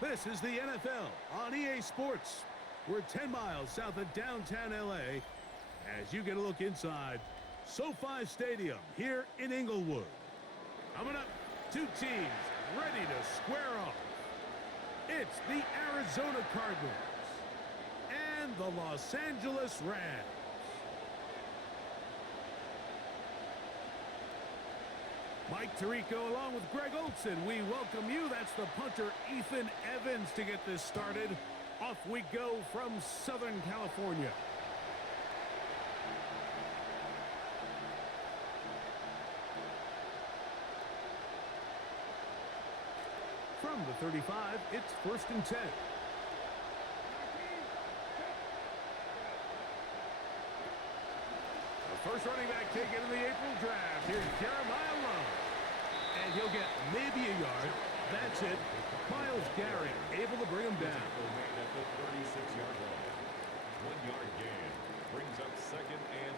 This is the NFL on EA Sports. We're 10 miles south of downtown LA as you get a look inside SoFi Stadium here in Inglewood. Coming up, two teams ready to square off. It's the Arizona Cardinals and the Los Angeles Rams. Mike Tirico along with Greg Olson. We welcome you. That's the punter Ethan Evans to get this started. Off we go from Southern California. From the 35, it's 1st and 10. The first running back taken in the April draft. Here's Jeremiah Love. And he'll get maybe a yard. That's it. Myles Garrett able to bring him down. At the 36-yard line. 1 yard gain. Brings up 2nd and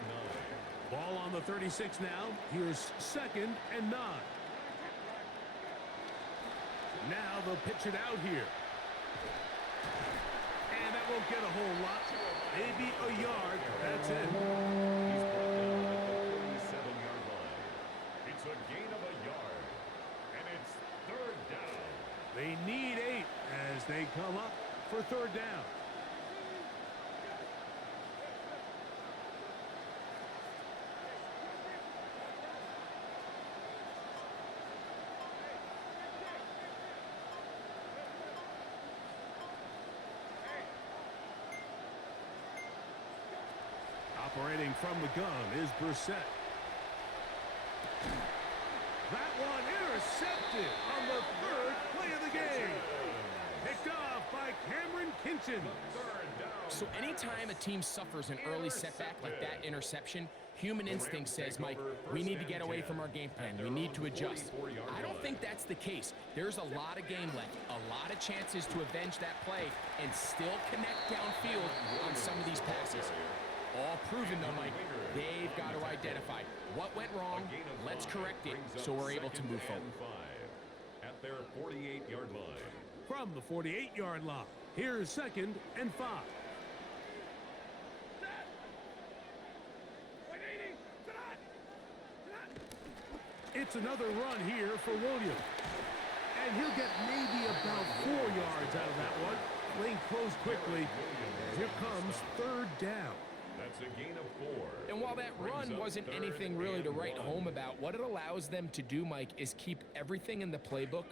9. Ball on the 36 now. Here's 2nd and 9. Now they'll pitch it out here. And that won't get a whole lot. Maybe a yard. That's it. He's brought down at the 47-yard line. It's a gain of a yard. And it's 3rd down. They need 8 as they come up for 3rd down. Operating from the gun is Brissett. That one intercepted on the 3rd play of the game. Picked off by Cameron Kinchin. So anytime a team suffers an early setback like that interception, human instinct says, Mike, we need to get away from our game plan. We need to adjust. I don't think that's the case. There's a lot of game left, a lot of chances to avenge that play and still connect downfield on some of these passes. All proven, though, Mike. They've got to identify what went wrong. Let's correct it so we're able to move forward. At their 48-yard line. From the 48-yard line, here's 2nd and 5. It's another run here for Williams. And he'll get maybe about 4 yards out of that one. Lane closed quickly. Here comes 3rd down. That's a gain of 4. And while that run wasn't anything really to write home about, what it allows them to do, Mike, is keep everything in the playbook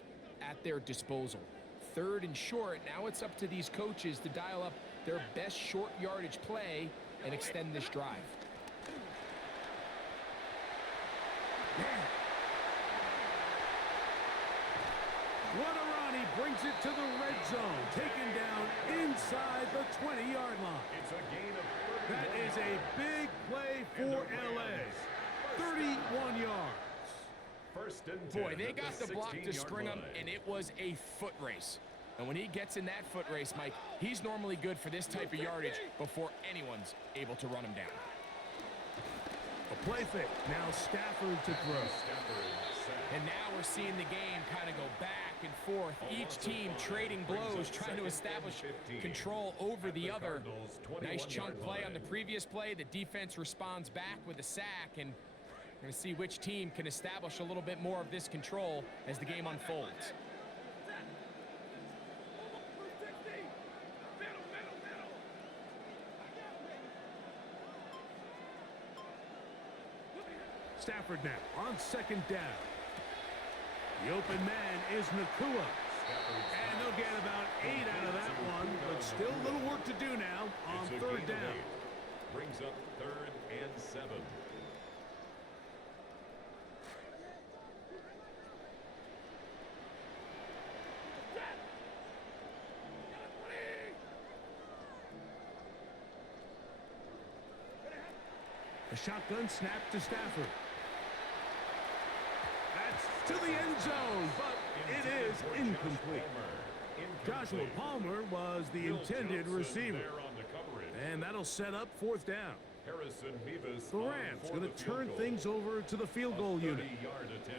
at their disposal. 3rd and short, now it's up to these coaches to dial up their best short yardage play and extend this drive. What a run. He brings it to the red zone. Taken down inside the 20-yard line. It's a gain of 31. That is a big play for LA. 31 yards. 1st and 10. Boy, they got the block to spring him, and it was a foot race. And when he gets in that foot race, Mike, he's normally good for this type of yardage before anyone's able to run him down. A play fake. Now Stafford to throw. And now we're seeing the game kind of go back and forth. Each team trading blows, trying to establish control over the other. Nice chunk play on the previous play. The defense responds back with a sack, and we're going to see which team can establish a little bit more of this control as the game unfolds. Stafford now on 2nd down. The open man is Nakua. And they'll get about 8 out of that one, but still a little work to do now on 3rd down. Brings up 3rd and 7. A shotgun snap to Stafford. That's to the end zone, but it is incomplete. Joshua Palmer was the intended receiver. And that'll set up fourth down. The Rams going to turn things over to the field goal unit.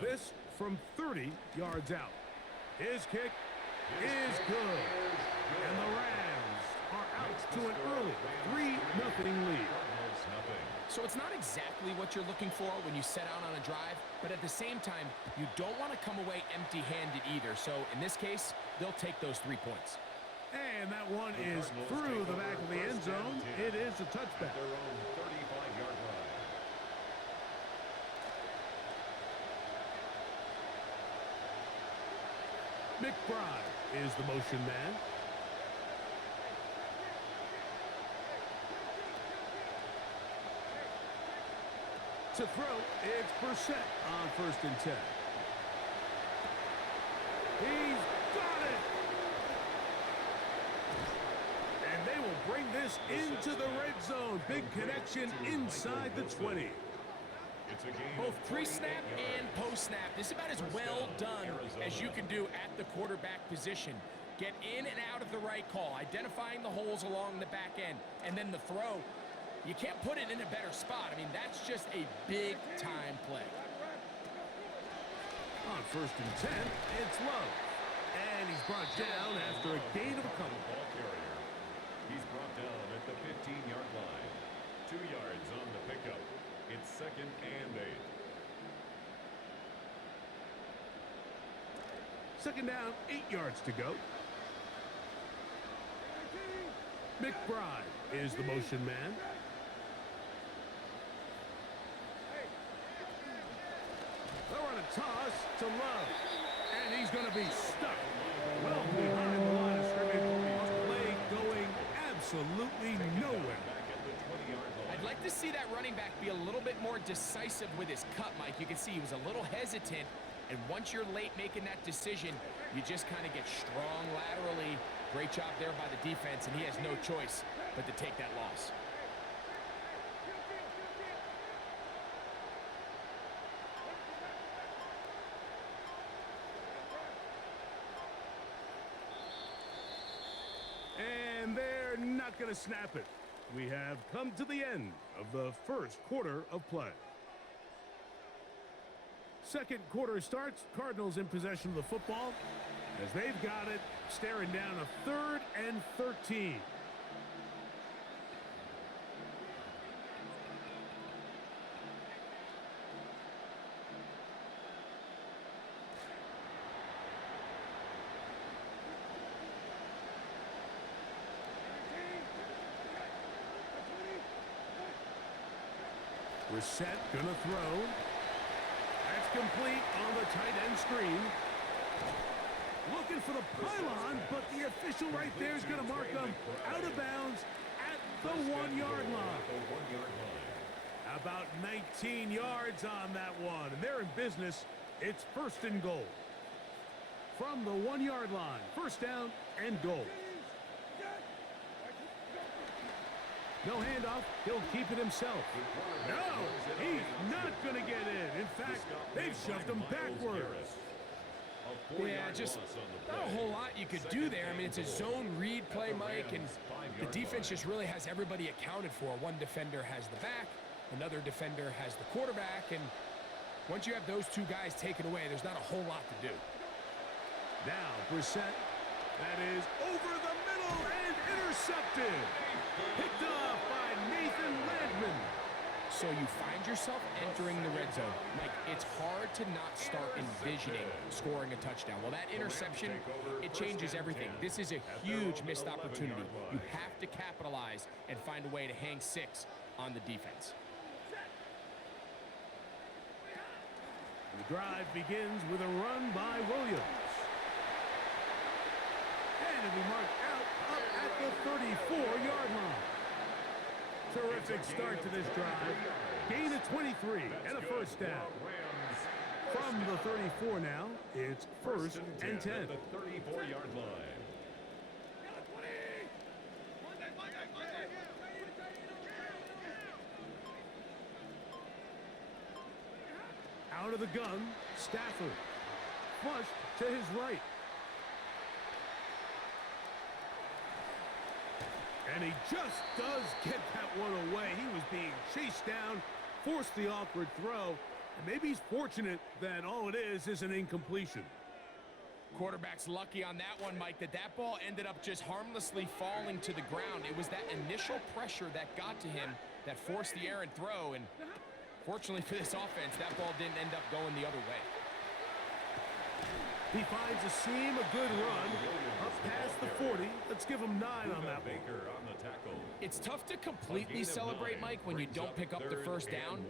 This from 30 yards out. His kick is good. And the Rams are out to an early 3-0 lead. So it's not exactly what you're looking for when you set out on a drive, but at the same time, you don't want to come away empty-handed either. So in this case, they'll take those 3 points. And that one is through the back of the end zone. It is a touchback. McBride is the motion man. To throw, it's Brissett on 1st and 10. He's got it! And they will bring this into the red zone. Big connection inside the 20. Both pre-snap and post-snap. This is about as well done as you can do at the quarterback position. Get in and out of the right call, identifying the holes along the back end, and then the throw. You can't put it in a better spot. I mean, that's just a big-time play. On 1st and 10, it's Love. And he's brought down after a gain of a couple. He's brought down at the 15-yard line. 2 yards on the pickup. It's 2nd and 8. 2nd down, 8 yards to go. McBride is the motion man. They'll run a toss to Love. And he's going to be stuck well behind the line of scrimmage. Play going absolutely nowhere. I'd like to see that running back be a little bit more decisive with his cut, Mike. You can see he was a little hesitant. And once you're late making that decision, you just kind of get strong laterally. Great job there by the defense, and he has no choice but to take that loss. And they're not going to snap it. We have come to the end of the first quarter of play. Second quarter starts. Cardinals in possession of the football as they've got it, staring down a 3rd and 13. Brissett gonna throw. That's complete on the tight end screen. Looking for the pylon, but the official right there is going to mark them out of bounds at the 1-yard line. About 19 yards on that one, and they're in business. It's 1st and goal. From the 1-yard line, 1st down and goal. No handoff. He'll keep it himself. No, he's not going to get in. In fact, they've shoved him backwards. Yeah, just not a whole lot you could do there. I mean, it's a zone read play, Mike, and the defense just really has everybody accounted for. One defender has the back, another defender has the quarterback, and once you have those 2 guys taken away, there's not a whole lot to do. Now, Brissett, that is over the middle and intercepted. Picked off by Nathan Landman. So you find yourself entering the red zone. Mike, it's hard to not start envisioning scoring a touchdown. Well, that interception, it changes everything. This is a huge missed opportunity. You have to capitalize and find a way to hang 6 on the defense. The drive begins with a run by Williams. And it'll be marked out up at the 34-yard line. Terrific start to this drive. Gain of 23 and a 1st down. From the 34 now, it's 1st and 10. The 34-yard line. Out of the gun, Stafford. Flushed to his right. And he just does get that one away. He was being chased down, forced the awkward throw, and maybe he's fortunate that all it is an incompletion. Quarterback's lucky on that one, Mike, that ball ended up just harmlessly falling to the ground. It was that initial pressure that got to him that forced the errant throw, and fortunately for this offense, that ball didn't end up going the other way. He finds a seam, a good run, up past the 40. Let's give him 9 on that one. It's tough to completely celebrate, Mike, when you don't pick up the first down,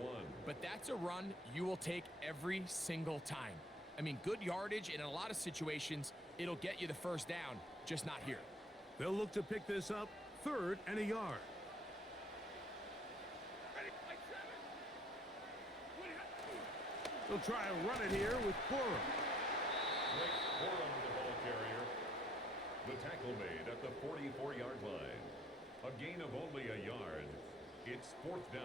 but that's a run you will take every single time. I mean, good yardage, and in a lot of situations, it'll get you the first down, just not here. They'll look to pick this up, 3rd and a yard. They'll try and run it here with Cora. The ball carrier. The tackle made at the 44-yard line. A gain of only a yard. It's 4th down.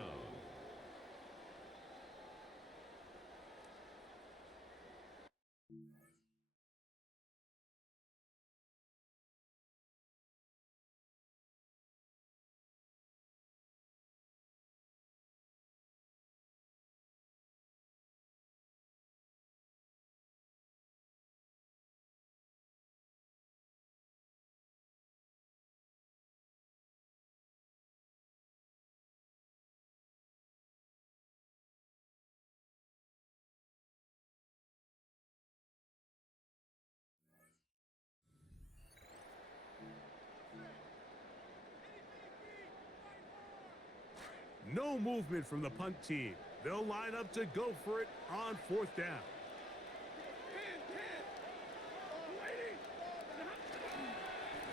No movement from the punt team. They'll line up to go for it on 4th down.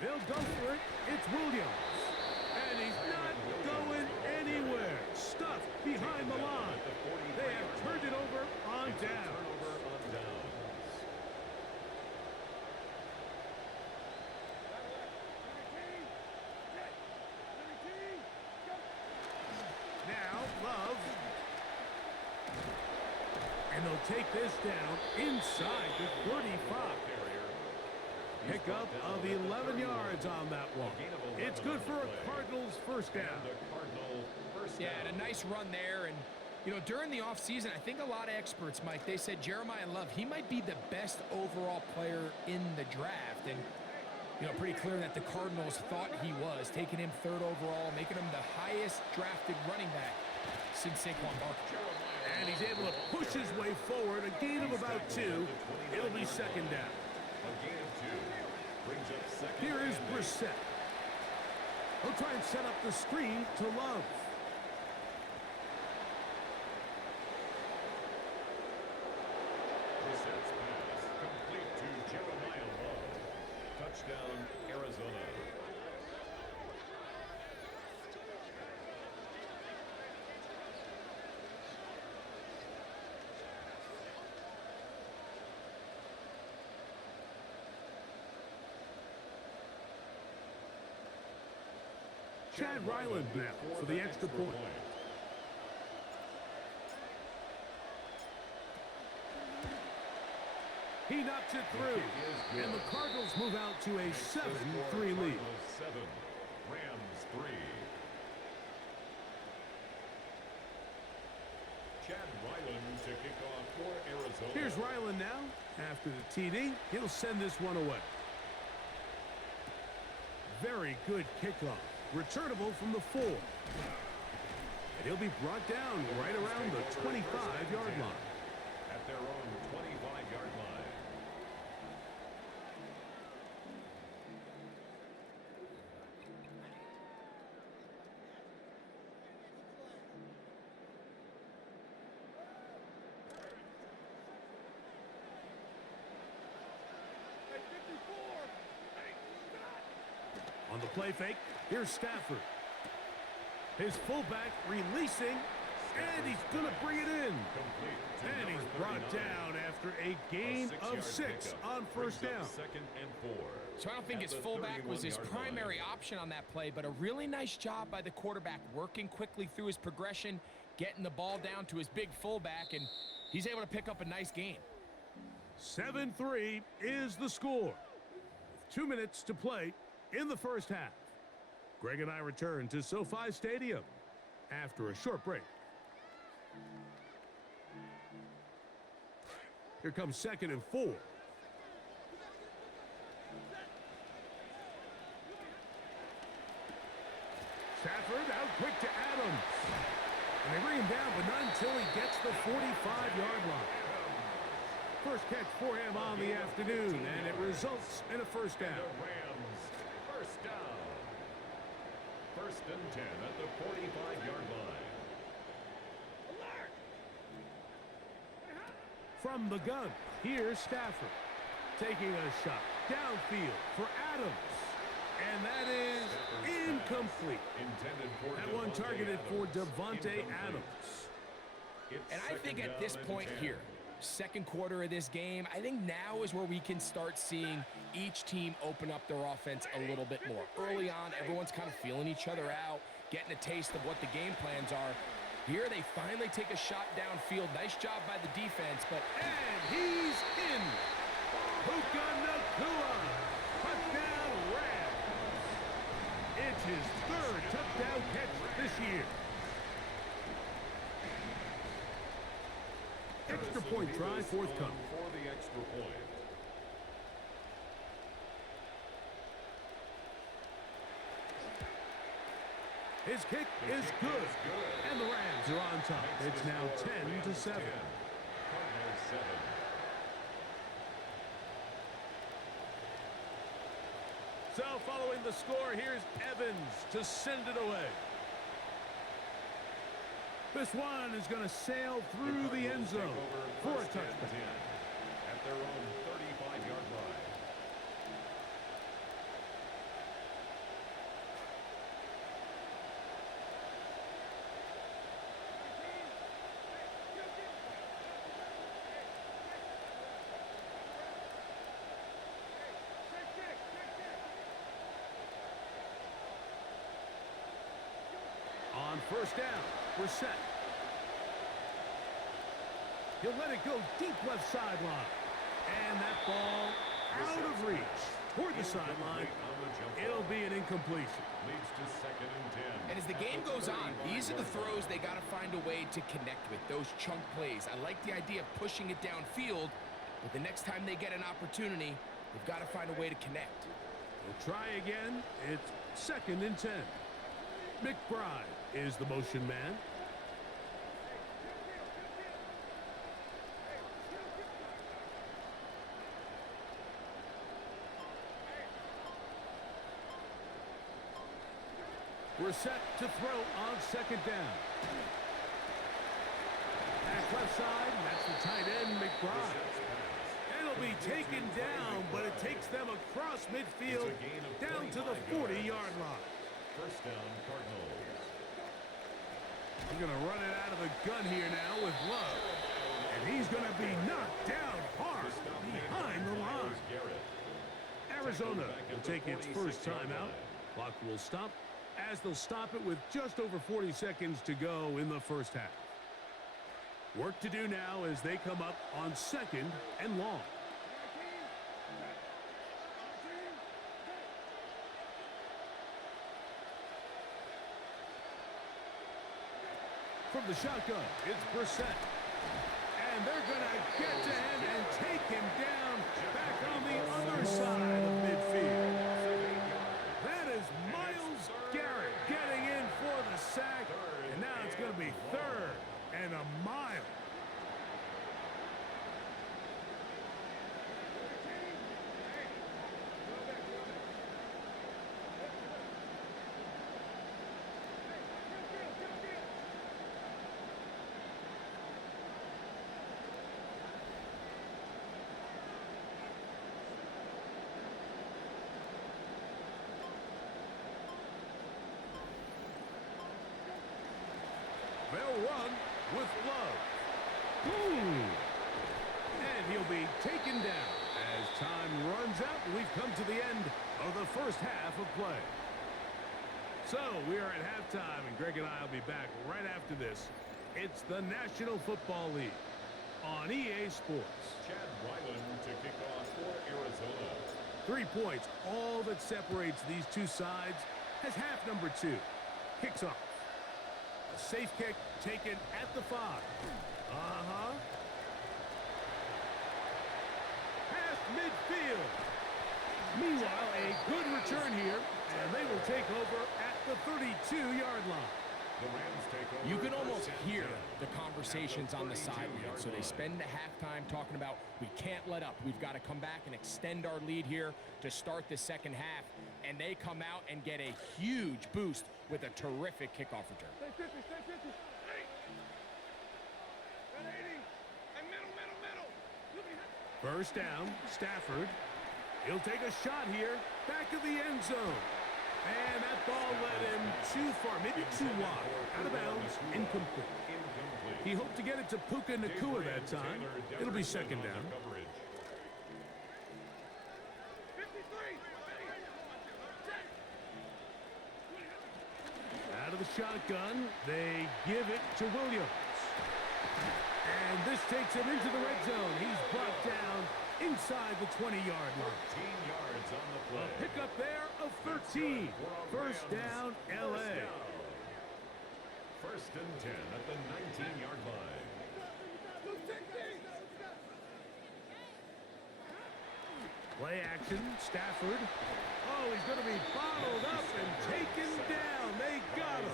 They'll go for it. It's Williams. And he's not going anywhere. Stuffed behind the line. They have turned it over on down. And they'll take this down inside the 35. Pickup of 11 yards on that one. It's good for a Cardinals first down. Yeah, and a nice run there. And, you know, during the offseason, I think a lot of experts, Mike, they said Jeremiah Love, he might be the best overall player in the draft. And, you know, pretty clear that the Cardinals thought he was, taking him 3rd overall, making him the highest drafted running back since Saquon Barkley. And he's able to push his way forward. A gain of about 2. It'll be 2nd down. A gain of 2 brings up 2nd. Here is Brissett. He'll try and set up the screen to Love. Brissett's pass complete to Jeremiah Love. Touchdown, Arizona. Chad Ryland now for the extra point. He knocks it through. And the Cardinals move out to a 7-3 lead. 7, Rams 3. Chad Ryland to kick off for Arizona. Here's Ryland now. After the TD, he'll send this one away. Very good kickoff. Returnable from the 4. And he'll be brought down right around the 25-yard line. At their own 25-yard line. On the play fake, here's Stafford. His fullback releasing, and he's going to bring it in. And he's brought down after a gain of 6 on first down. 2nd and 4. So I don't think his fullback was his primary option on that play, but a really nice job by the quarterback working quickly through his progression, getting the ball down to his big fullback, and He's able to pick up a nice gain. 7-3 is the score. 2 minutes to play in the first half. Greg and I return to SoFi Stadium after a short break. Here comes 2nd and 4. Stafford out quick to Adams. And they bring him down, but not until he gets the 45-yard line. First catch for him on the afternoon, and it results in a first down. The Rams, first down. 1st and 10 at the 45-yard line. From the gun, here's Stafford taking a shot downfield for Adams. And that is incomplete. That one targeted for Devontae Adams. And I think at this point here, second quarter of this game, I think now is where we can start seeing each team open up their offense a little bit more. Early on, everyone's kind of feeling each other out, getting a taste of what the game plans are. Here they finally take a shot downfield. Nice job by the defense, but... And he's in. Puka Nacua. Touchdown Rams. It's his 3rd touchdown catch this year. Extra point try forthcoming. For the extra point. His kick is good. And the Rams are on top. It's now 10-7. Cardinals 7. So following the score, here's Evans to send it away. This one is going to sail through the end zone for a touchdown. At their own 35-yard line. On first down, we're set. He'll let it go deep left sideline. And that ball out of reach toward the sideline. It'll be an incompletion. Leads to 2nd and 10. And as the game goes on, these are the throws they got to find a way to connect with, those chunk plays. I like the idea of pushing it downfield, but the next time they get an opportunity, they've got to find a way to connect. We'll try again. It's 2nd and 10. McBride is the motion man. We're set to throw on 2nd down. Back left side, that's the tight end, McBride. It'll be taken down, but it takes them across midfield down to the 40-yard line. First down, Cardinals. We're going to run it out of the gun here now with Love. And he's going to be knocked down hard behind the line. Arizona will take its first timeout. Clock will stop as they'll stop it with just over 40 seconds to go in the first half. Work to do now as they come up on 2nd and long. From the shotgun, it's Brissett. And they're going to get to him and take him down back on the other side of midfield. That is Myles Garrett getting in for the sack. And now it's going to be 3rd and a mile. They'll run with Love. Boom! And he'll be taken down as time runs out. We've come to the end of the first half of play. So we are at halftime, and Greg and I will be back right after this. It's the National Football League on EA Sports. Chad Ryland to kick off for Arizona. 3 points, all that separates these two sides, as half number 2 kicks off. A safe kick taken at the 5. Past midfield. Meanwhile, a good return here, and they will take over at the 32-yard line. The Rams take over. You can almost hear the conversations on the sideline. So they spend the halftime talking about, we can't let up. We've got to come back and extend our lead here to start the second half. And they come out and get a huge boost with a terrific kickoff return. Stay 50, stay 50. Hey! Got 80. And middle. First down, Stafford. He'll take a shot here, back of the end zone. And that ball led him too far, maybe too wide. Out of bounds, incomplete. He hoped to get it to Puka Nacua that time. It'll be second down. 53. Out of the shotgun, they give it to Williams. And this takes him into the red zone. He's brought down inside the 20-yard line. 13 yards on the play. A pickup there of 13. First down, L.A. First and 10 at the 19-yard line. Play action, Stafford. Oh, he's going to be bottled up and taken down. They got him.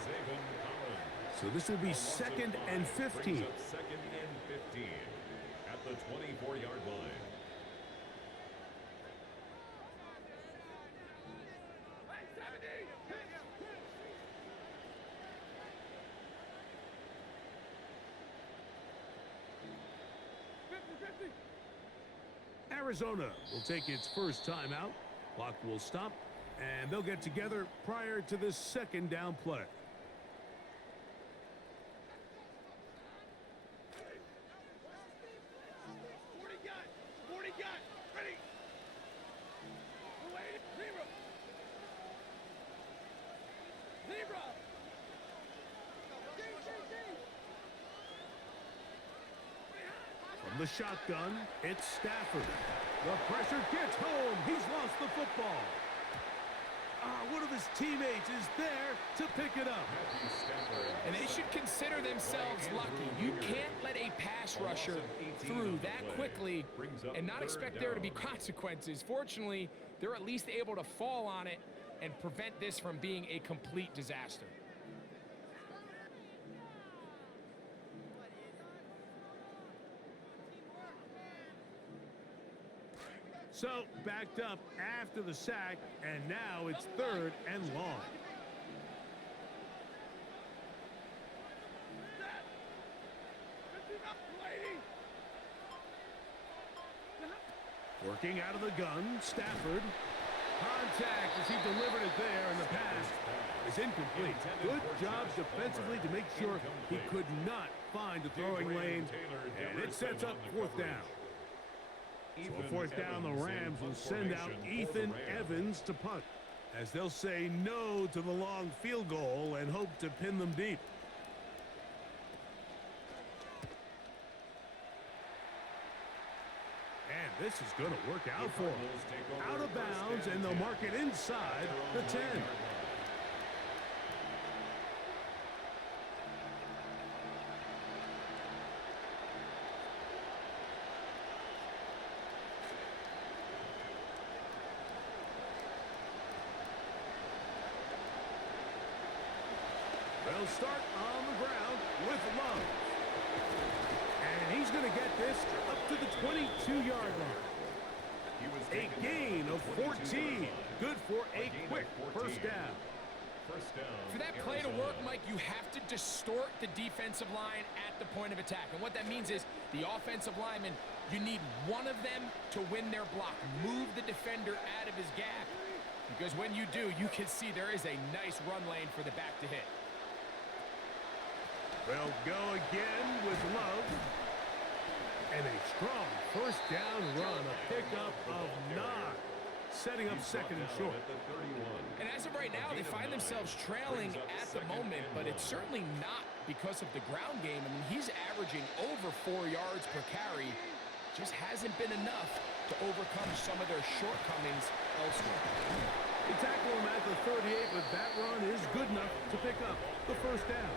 So this will be second and 15. Second and 15 at the 24-yard line. Arizona will take its first timeout. Clock will stop, and they'll get together prior to the second down play. From the shotgun, it's Stafford. The pressure gets home. He's lost the football. One of his teammates is there to pick it up. And they should consider themselves lucky. You can't let a pass rusher through that quickly and not expect there to be consequences. Fortunately, they're at least able to fall on it and prevent this from being a complete disaster. So, backed up after the sack, and now it's third and long. Working out of the gun, Stafford. Contact as he delivered it there, and the pass is incomplete. Good job defensively to make sure he could not find the throwing lane, and it sets up fourth down. So a fourth down, the Rams will send out Ethan Evans to punt, as they'll say no to the long field goal and hope to pin them deep. And this is going to work out for them. Out of bounds, and they'll mark it inside the 10. They'll start on the ground with Love. And he's going to get this up to the 22-yard line. A gain of 14. Good for a quick first down. For that play to work, Mike, you have to distort the defensive line at the point of attack. And what that means is the offensive lineman, you need one of them to win their block. Move the defender out of his gap. Because when you do, you can see there is a nice run lane for the back to hit. They'll go again with Love. And a strong first down run, a pickup of 9. Setting up second and short. And as of right now, they find themselves trailing at the moment, but it's certainly not because of the ground game. I mean, he's averaging over 4 yards per carry. Just hasn't been enough to overcome some of their shortcomings elsewhere. They tackle him at the 38, but that run is good enough to pick up the first down.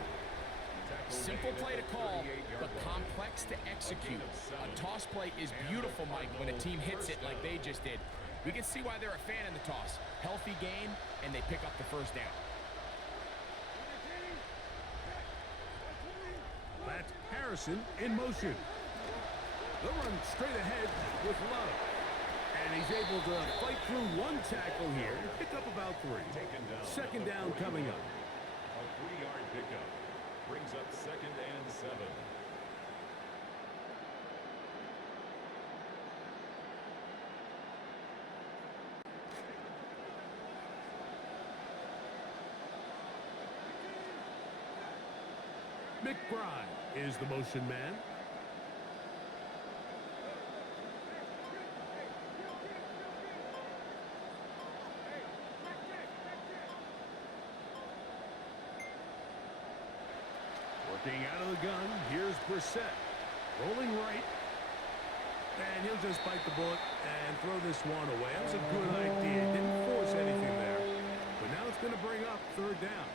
Simple play to call, but complex to execute. A toss play is beautiful, Mike, when a team hits it like they just did. We can see why they're a fan in the toss. Healthy game, and they pick up the first down. That's Harrison in motion. They'll run straight ahead with Love. And he's able to fight through one tackle here and pick up about 3. Second down coming up. A 3-yard pickup brings up 2nd and 7. McBride is the motion man. Working out of the gun, here's Brissett. Rolling right. And he'll just bite the bullet and throw this one away. That was a good idea. Didn't force anything there. But now it's going to bring up 3rd down.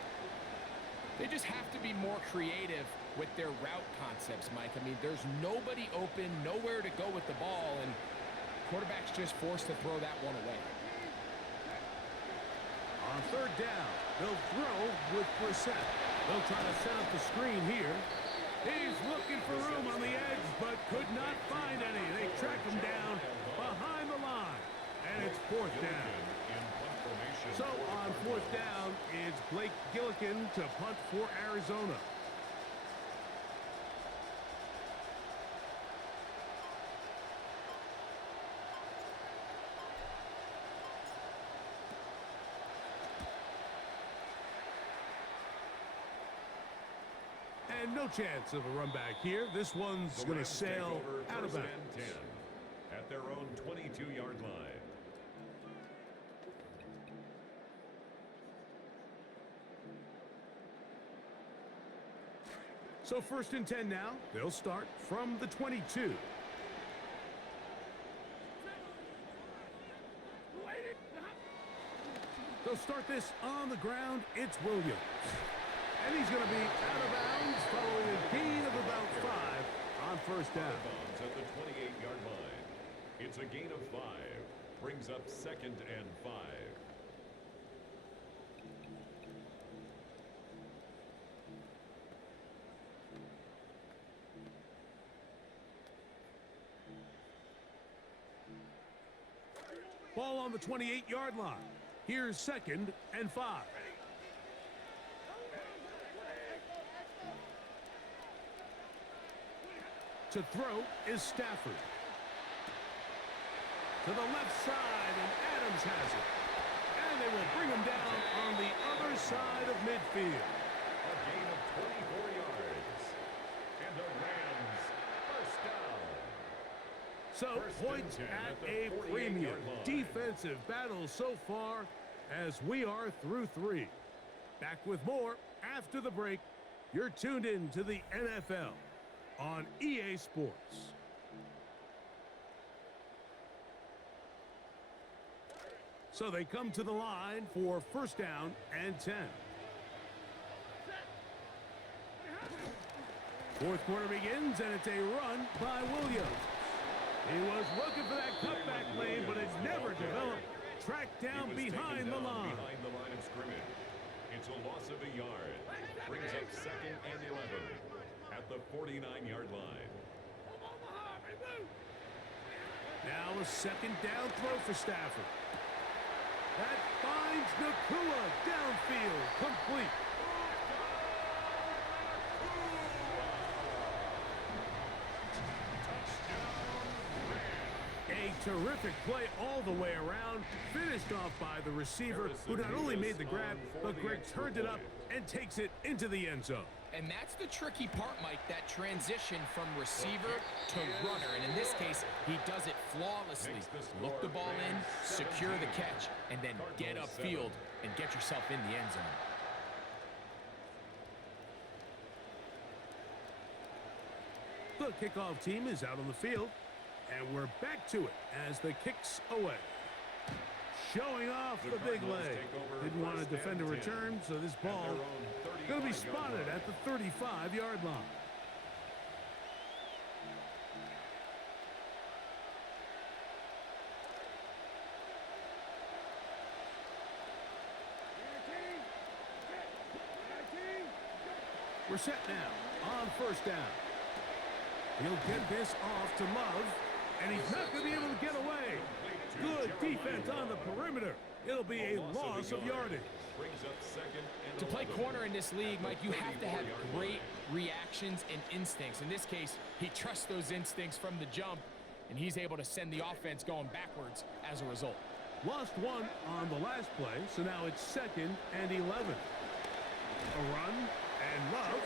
They just have to be more creative with their route concepts, Mike. I mean, there's nobody open, nowhere to go with the ball, and quarterback's just forced to throw that one away. On 3rd down, they'll throw with Brissett. They'll try to set up the screen here. He's looking for room on the edge, but could not find any. They track him down behind the line, and it's 4th down. So on 4th down, it's Blake Gillikin to punt for Arizona. And no chance of a run back here. This one's going to sail out of bounds. At their own 22-yard line. So 1st and 10 now. They'll start from the 22. They'll start this on the ground. It's Williams. And he's going to be out of bounds following a gain of about 5 on 1st down. At the 28-yard line. It's a gain of 5. Brings up 2nd and 5. Ball on the 28-yard line. Here's 2nd and 5. To throw is Stafford. To the left side, and Adams has it. And they will bring him down on the other side of midfield. A gain of 24 yards. And the Rams first down. So points at a premium. Defensive battle so far as we are through 3. Back with more after the break. You're tuned in to the NFL on EA Sports. So they come to the line for 1st down and 10. 4th quarter begins, and it's a run by Williams. He was looking for that cutback lane, but it never developed. Tracked down behind the line. Behind the line of scrimmage. It's a loss of a yard. Brings up 2nd and 11 at the 49-yard line. Now a 2nd down throw for Stafford. That finds Nakua downfield, complete. A terrific play all the way around, finished off by the receiver, who not only made the grab, but Greg turned it up and takes it into the end zone. And that's the tricky part, Mike, that transition from receiver to runner. And in this case, he does it flawlessly. Look the ball in, secure the catch, and then get upfield and get yourself in the end zone. The kickoff team is out on the field, and we're back to it as the kick's away. Showing off the big leg. Didn't want to defend a return, so this ball going to be spotted at the 35-yard line. We're set now on first down. He'll get this off to Love, and he's not going to be able to get away. Good defense on the perimeter. It'll be a loss of yardage. To play corner in this league, Mike, you have to have great reactions and instincts. In this case, he trusts those instincts from the jump, and he's able to send the offense going backwards as a result. Lost one on the last play, so now it's 2nd and 11. A run and Love,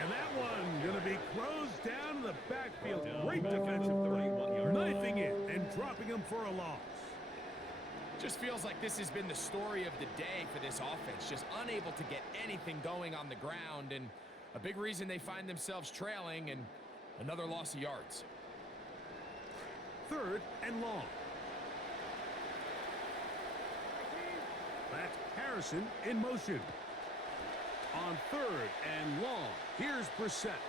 and that one going to be closed down in the backfield. Great defensive play, knifing it and dropping him for a loss. Just feels like this has been the story of the day for this offense, just unable to get anything going on the ground, and a big reason they find themselves trailing, and another loss of yards. 3rd and long. That's Harrison in motion. On 3rd and long, here's Brissett.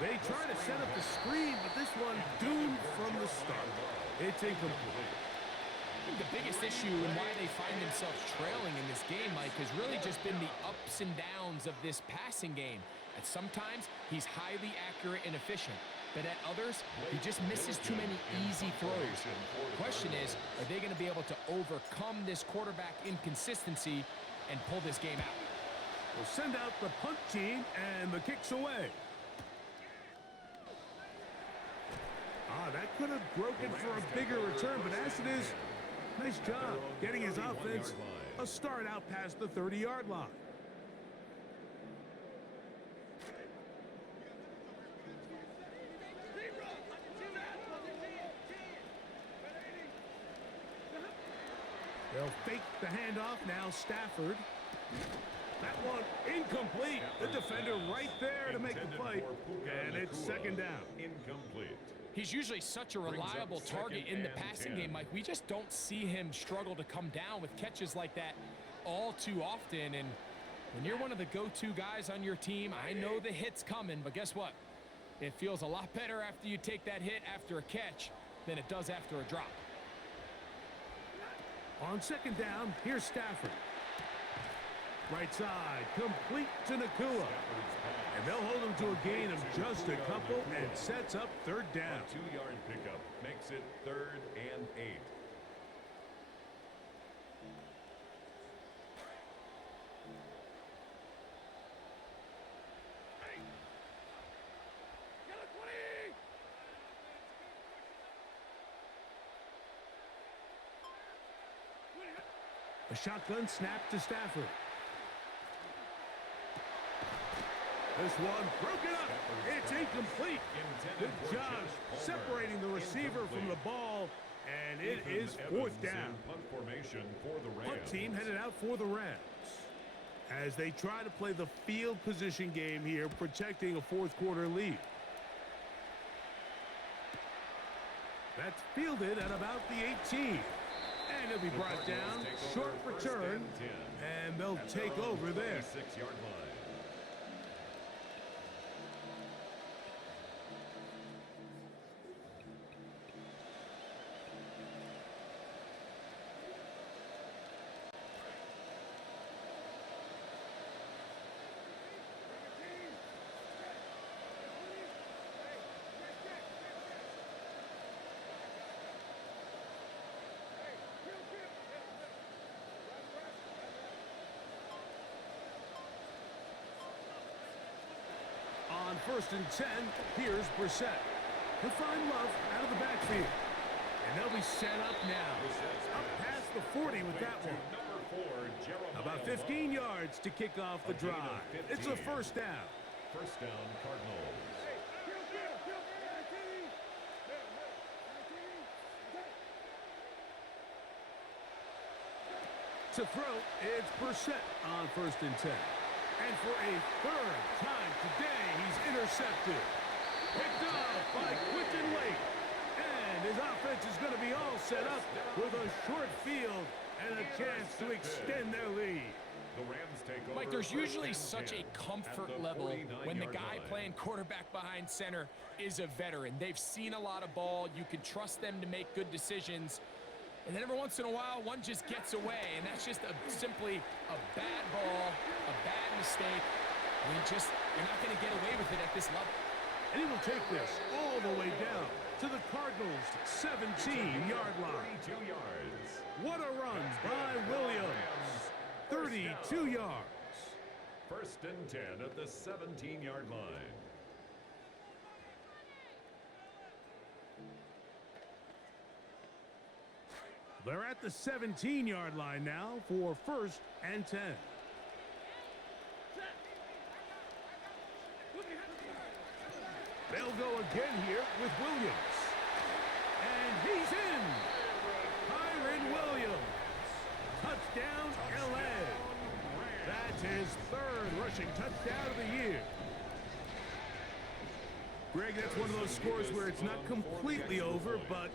They try to set up the screen, but this one doomed from the start. It's incomplete. I think the biggest issue and why they find themselves trailing in this game, Mike, has really just been the ups and downs of this passing game. At sometimes, he's highly accurate and efficient, but at others, he just misses too many easy throws. The question is, are they going to be able to overcome this quarterback inconsistency and pull this game out? We'll send out the punt team, and the kick's away. That could have broken for a bigger return, but as it is, nice job getting his offense a start out past the 30-yard line. They'll fake the handoff. Now Stafford. That one incomplete. The defender right there to make the play. And it's 2nd down. Incomplete. He's usually such a reliable target in the passing game, Mike. We just don't see him struggle to come down with catches like that all too often. And when you're one of the go-to guys on your team, I know the hit's coming, but guess what? It feels a lot better after you take that hit after a catch than it does after a drop. On 2nd down, here's Stafford. Right side, complete to Nakua. And they'll hold him to a gain of just a couple and sets up 3rd down. A 2-yard pickup makes it 3rd and 8. A shotgun snap to Stafford. This one broken up. It's incomplete. Good job separating the receiver from the ball, and it is 4th down. Punt formation for the Rams. Punt team headed out for the Rams as they try to play the field position game here, protecting a 4th quarter lead. That's fielded at about the 18. And it'll be brought down. Short return, and they'll take over there. 6-yard line. On 1st and 10, here's Brissett. He'll find Love out of the backfield. And they'll be set up now. Up past the 40 with that one. About 15 yards to kick off the drive. It's a 1st down. 1st down, Cardinals. To throw, it's Brissett on 1st and 10. And for a third time today, he's intercepted. Picked up by Quinton Lake. And his offense is going to be all set up with a short field and a chance to extend their lead. The Rams take over. Mike, there's usually such a comfort level when the guy playing quarterback behind center is a veteran. They've seen a lot of ball. You can trust them to make good decisions. And then every once in a while, one just gets away, and that's just simply a bad ball, a bad mistake. You're not going to get away with it at this level. And he will take this all the way down to the Cardinals' 17-yard line. 32 yards. What a run by Williams. 32 yards. First and 10 at the 17-yard line. They're at the 17-yard line now for first and 10. They'll go again here with Williams. And he's in. Kyren Williams. Touchdown, L.A. That's his third rushing touchdown of the year. Greg, that's one of those scores where it's not completely over, but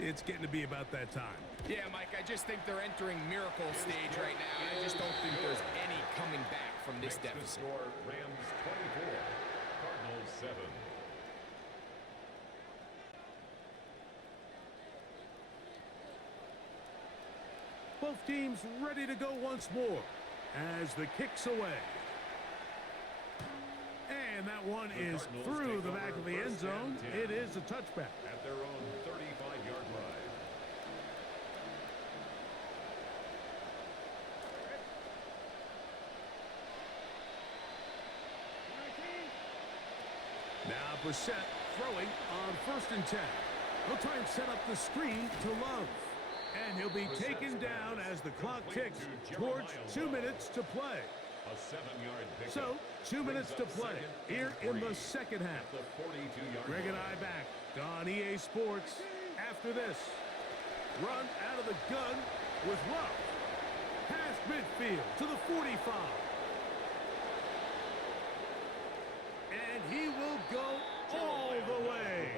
it's getting to be about that time. Yeah, Mike, I just think they're entering miracle stage right now. I just don't think there's any coming back from this deficit. Score, Rams 24, Cardinals 7. Both teams ready to go once more as the kick's away. And that one is through the back of the end zone. It is a touchback. At their own 35-yard line. Now Brissett throwing on first and 10. He'll try and set up the screen to Love. And he'll be taken down as the clock ticks towards 2 minutes to play. A 7-yard pickup. So, 2 minutes to play here in the second half. The 42-yard Greg and I back on EA Sports after this. Run out of the gun with Love. Past midfield to the 45. And he will go all the way.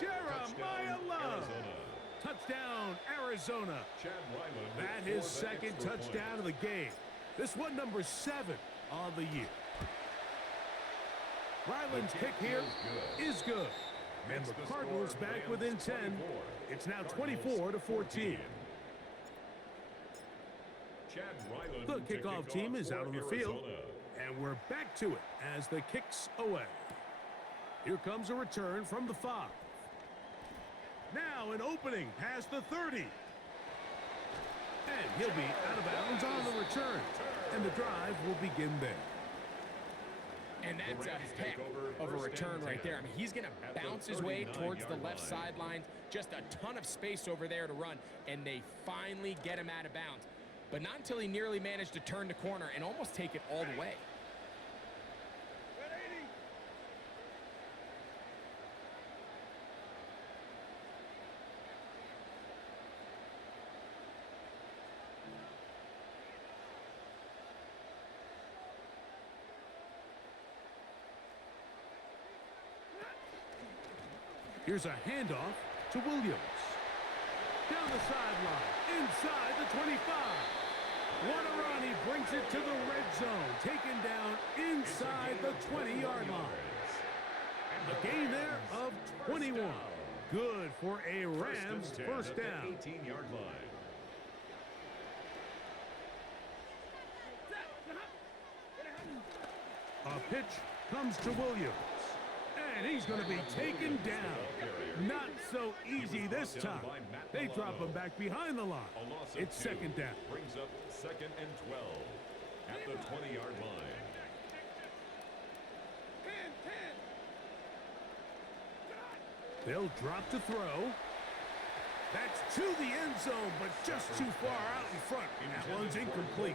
Jeremiah Love. Touchdown, Arizona. That his second touchdown of the game. This one number 7 of the year. Ryland's kick here is good. And the Cardinals back within 10. It's now 24-14. The kickoff team is out on the field. And we're back to it as the kick's away. Here comes a return from the 5. Now an opening past the 30. And he'll be out of bounds on the return. And the drive will begin there. And that's a heck of a return right there. I mean, he's going to bounce his way towards the left sideline. Just a ton of space over there to run. And they finally get him out of bounds. But not until he nearly managed to turn the corner and almost take it all the way. Here's a handoff to Williams. Down the sideline, inside the 25. What a run, he brings it to the red zone. Taken down inside the 20-yard line. A gain there of 21. Good for a Rams first down. 18-yard line. A pitch comes to Williams. And he's going to be taken down. Not so easy this time. They drop him back behind the line. It's second down. Brings up second and 12 at the 20-yard line. 10. They'll drop to throw. That's to the end zone, but just too far out in front. That one's incomplete.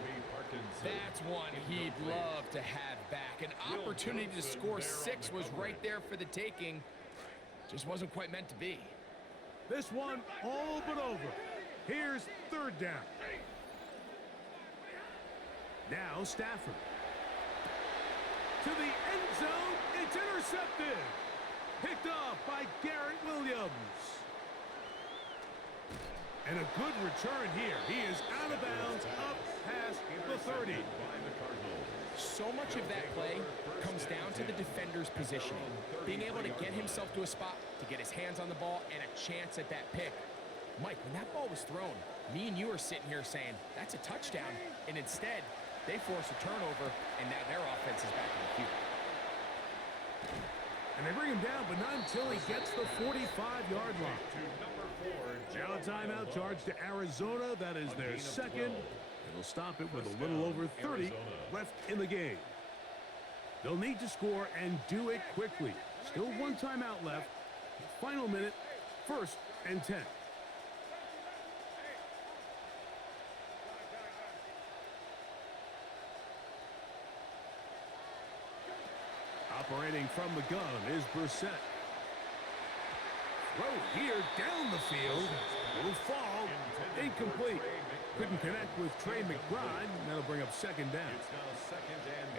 That's one he'd love to have back. An opportunity to score 6 was right there for the taking. Just wasn't quite meant to be. This one all but over. Here's third down. Now Stafford. to the end zone. It's intercepted. Picked off by Garrett Williams. And a good return here. He is out of bounds up past the 30. So much of that play comes down to the defender's positioning. Being able to get himself to a spot, to get his hands on the ball, and a chance at that pick. Mike, when that ball was thrown, me and you are sitting here saying, that's a touchdown. And instead, they force a turnover, and now their offense is back in the field. And they bring him down, but not until he gets the 45-yard line. Now a timeout charge to Arizona. That is their second. It'll stop it with a little over 30 left in the game. They'll need to score and do it quickly. Still one timeout left. Final minute, 1st and 10. Operating from the gun is Brissett. Throw here down the field. Will fall. Incomplete. Couldn't connect with Trey McBride. That'll bring up 2nd down.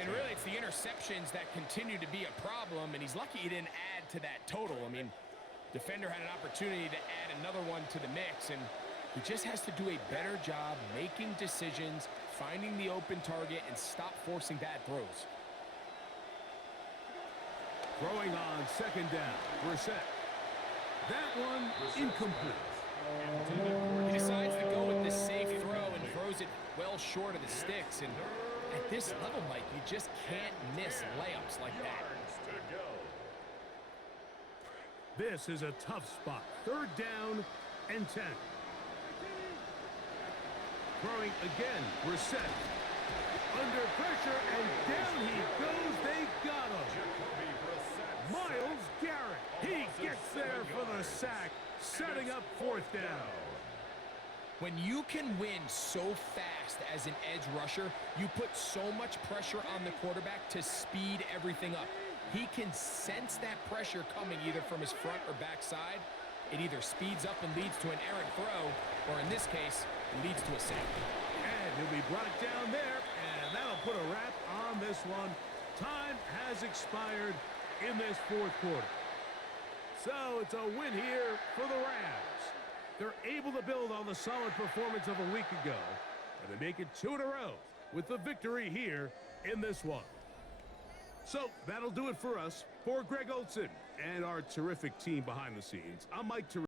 And really, it's the interceptions that continue to be a problem, and he's lucky he didn't add to that total. I mean, defender had an opportunity to add another one to the mix, and he just has to do a better job making decisions, finding the open target, and stop forcing bad throws. Throwing on 2nd down. Brissett. That one incomplete. He decides to go with the safe throw and throws it well short of the sticks. And at this level, Mike, you just can't miss layups like that. This is a tough spot. 3rd down and 10. Throwing again. Brissett. Under pressure, and down he goes. They got him. Myles Garrett. He gets there for the sack, setting up 4th down. When you can win so fast as an edge rusher, you put so much pressure on the quarterback to speed everything up. He can sense that pressure coming either from his front or back side. It either speeds up and leads to an errant throw, or in this case, it leads to a sack. And he'll be brought down there, and that'll put a wrap on this one. Time has expired in this 4th quarter. So it's a win here for the Rams. They're able to build on the solid performance of a week ago, and they make it 2 in a row with the victory here in this one. So that'll do it for us. For Greg Olson and our terrific team behind the scenes, I'm Mike